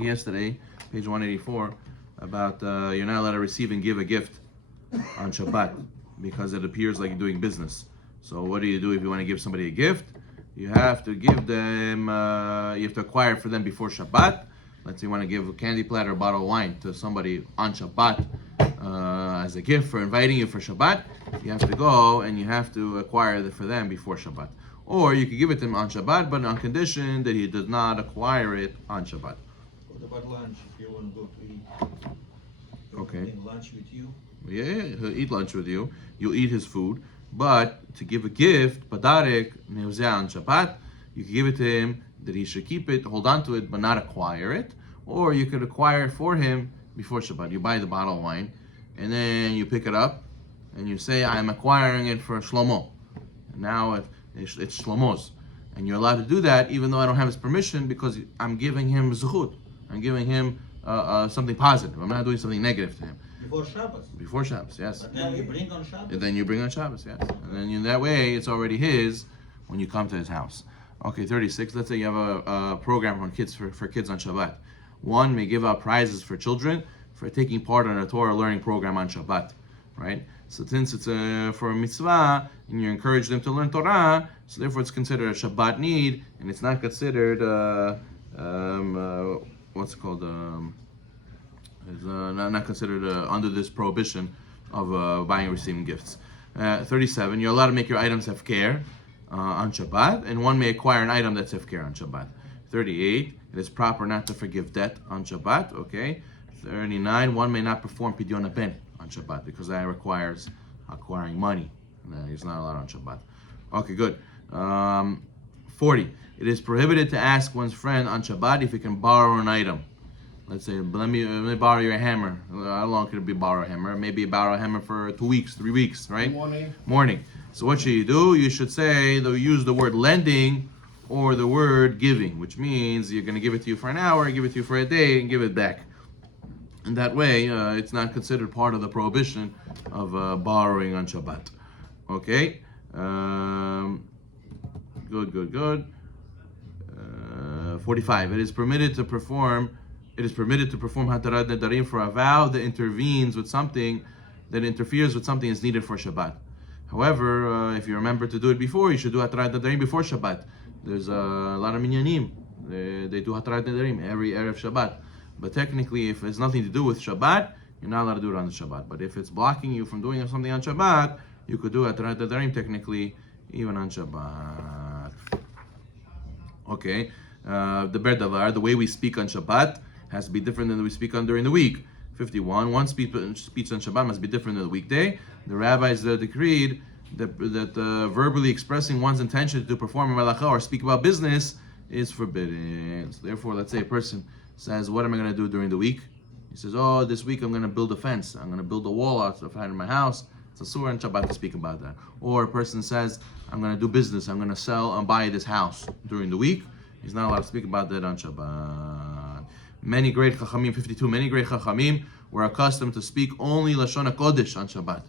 Yesterday, page 184, about you're not allowed to receive and give a gift on Shabbat because it appears like you're doing business. So what do you do if you want to give somebody a gift? You have to give them, you have to acquire it for them before Shabbat. Let's say you want to give a candy platter or a bottle of wine to somebody on Shabbat as a gift for inviting you for Shabbat. You have to go and you have to acquire it for them before Shabbat. Or you could give it to him on Shabbat, but on condition that he does not acquire it on Shabbat. What about lunch? If you want to go to eat, Okay. eating lunch with you. Yeah, he'll eat lunch with you. You'll eat his food. But to give a gift, padarek, neuzeh on Shabbat, you can give it to him that he should keep it, hold on to it, but not acquire it. Or you could acquire it for him before Shabbat. You buy the bottle of wine, and then you pick it up, and you say, I'm acquiring it for Shlomo. And now it's Shlomo's. And you're allowed to do that even though I don't have his permission because I'm giving him zechut. I'm giving him something positive. I'm not doing something negative to him. Before Shabbos. Before Shabbos, yes. But then you bring on Shabbos. And then you bring on Shabbos, yes. And then in that way, it's already his when you come to his house. Okay, 36. Let's say you have a program on kids for kids on Shabbat. One may give out prizes for children for taking part in a Torah learning program on Shabbat, right? So since it's for a mitzvah and you encourage them to learn Torah, so therefore it's considered a Shabbat need and it's not considered what's it called? Is not considered under this prohibition of buying and receiving gifts. 37. You're allowed to make your items hefker on Shabbat, and one may acquire an item that's hefker on Shabbat. 38. It is proper not to forgive debt on Shabbat. Okay. 39. One may not perform pidyon haben on Shabbat because that requires acquiring money. He's not allowed on Shabbat. Okay, good. 40. It is prohibited to ask one's friend on Shabbat if he can borrow an item. Let's say, let me borrow your hammer. How long could it be borrow a hammer? Maybe borrow a hammer for 2 weeks, 3 weeks, right? Morning. So what should you do? You should say, they'll use the word lending or the word giving, which means you're going to give it to you for an hour, give it to you for a day, and give it back. And that way, it's not considered part of the prohibition of borrowing on Shabbat. Okay? Good. 45. It is permitted to perform hatarat nedarim for a vow that interferes with something that's needed for Shabbat. However, if you remember to do it before, you should do hatarat nedarim before Shabbat. There's a lot of minyanim. They do hatarat nedarim every Erev Shabbat. But technically, if it's nothing to do with Shabbat, you're not allowed to do it on the Shabbat. But if it's blocking you from doing something on Shabbat, you could do hatarat nedarim technically even on Shabbat. Okay. The ber davar, the way we speak on Shabbat, has to be different than we speak on during the week. 51. One speech on Shabbat must be different than the weekday. The rabbis decreed that verbally expressing one's intention to perform a malacha or speak about business is forbidden. So therefore, let's say a person says, what am I going to do during the week? He says, oh, this week I'm going to build a fence. I'm going to build a wall outside of my house. It's a surah on Shabbat to speak about that. Or a person says, I'm going to do business. I'm going to sell and buy this house during the week. He's not allowed to speak about that on Shabbat. Many great Chachamim, 52, many great Chachamim were accustomed to speak only Lashon HaKodesh on Shabbat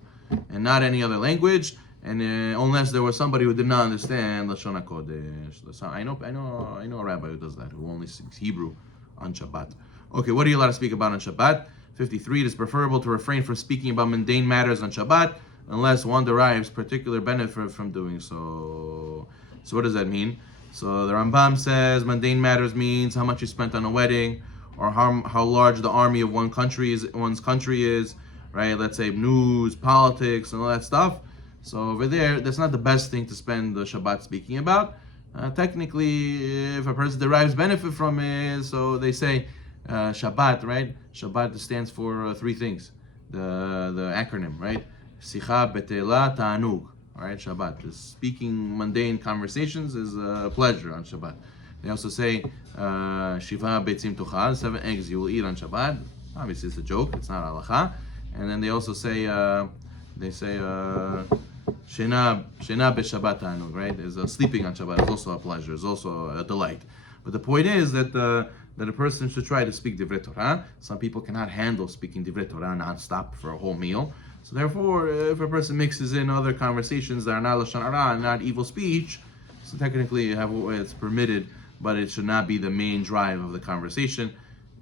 and not any other language, and unless there was somebody who did not understand Lashon HaKodesh. I know a rabbi who does that, who only speaks Hebrew on Shabbat. Okay, what are you allowed to speak about on Shabbat? 53, it is preferable to refrain from speaking about mundane matters on Shabbat unless one derives particular benefit from doing so. So what does that mean? So the Rambam says mundane matters means how much you spent on a wedding, or how large the army of one's country is, right? Let's say news, politics, and all that stuff. So over there, that's not the best thing to spend the Shabbat speaking about. Technically, if a person derives benefit from it, so they say Shabbat, right? Shabbat stands for 3 things. The acronym, right? Sicha, Betela, Ta'anug. All right, Shabbat. Just speaking mundane conversations is a pleasure on Shabbat. They also say Shiva Beitzim Tuchal, 7 eggs you will eat on Shabbat. Obviously, it's a joke. It's not halacha. And then they also say Shena B'Shabbat Ta'anug. Right? There's sleeping on Shabbat is also a pleasure. It's also a delight. But the point is that a person should try to speak Divrei Torah. Some people cannot handle speaking Divrei Torah non-stop for a whole meal. So therefore, if a person mixes in other conversations that are not Lashon Hara and not evil speech, so technically it's permitted, but it should not be the main drive of the conversation.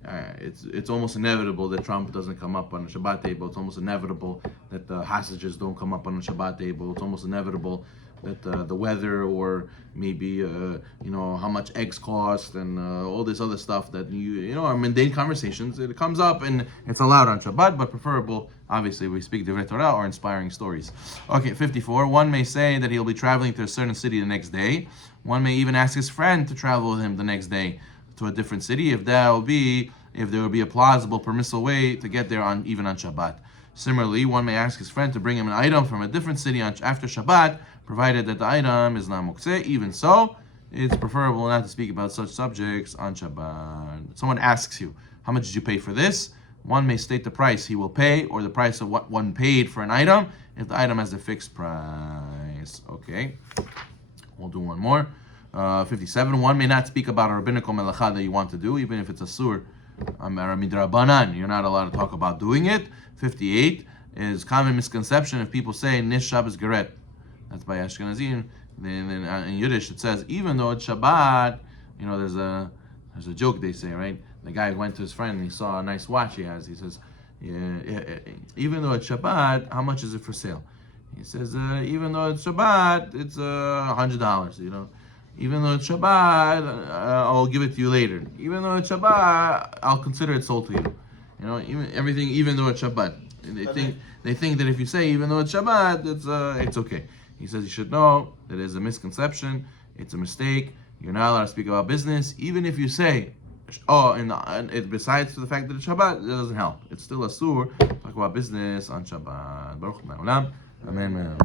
it's almost inevitable that Trump doesn't come up on the Shabbat table. It's almost inevitable that the hostages don't come up on the Shabbat table. It's almost inevitable that the weather, or maybe how much eggs cost, and all this other stuff that are mundane conversations. It comes up and it's allowed on Shabbat, but preferable, obviously, we speak Divrei Torah or inspiring stories. Okay, 54. One may say that he'll be traveling to a certain city the next day. One may even ask his friend to travel with him the next day to a different city, if there will be a plausible, permissible way to get there even on Shabbat. Similarly, one may ask his friend to bring him an item from a different city after Shabbat, provided that the item is not muktzeh. Even so, it's preferable not to speak about such subjects on Shabbat. Someone asks you, how much did you pay for this? One may state the price he will pay, or the price of what one paid for an item, if the item has a fixed price. Okay, we'll do one more. 57. One may not speak about a rabbinical melacha that you want to do, even if it's a sur midrabanan. You're not allowed to talk about doing it. 58 is common misconception if people say Nish Shabbos Geret. That's by Ashkenazim. Then in Yiddish it says, even though it's Shabbat, there's a joke they say, right? The guy went to his friend and he saw a nice watch he has. He says, even though it's Shabbat, how much is it for sale? He says, even though it's Shabbat, it's $100. Even though it's Shabbat, I'll give it to you later. Even though it's Shabbat, I'll consider it sold to you. Even though it's Shabbat. And they think that if you say even though it's Shabbat, it's okay. He says you should know that it's a misconception, it's a mistake. You're not allowed to speak about business, even if you say, besides the fact that it's Shabbat, it doesn't help. It's still a sur. Talk about business on Shabbat. Baruch Amen.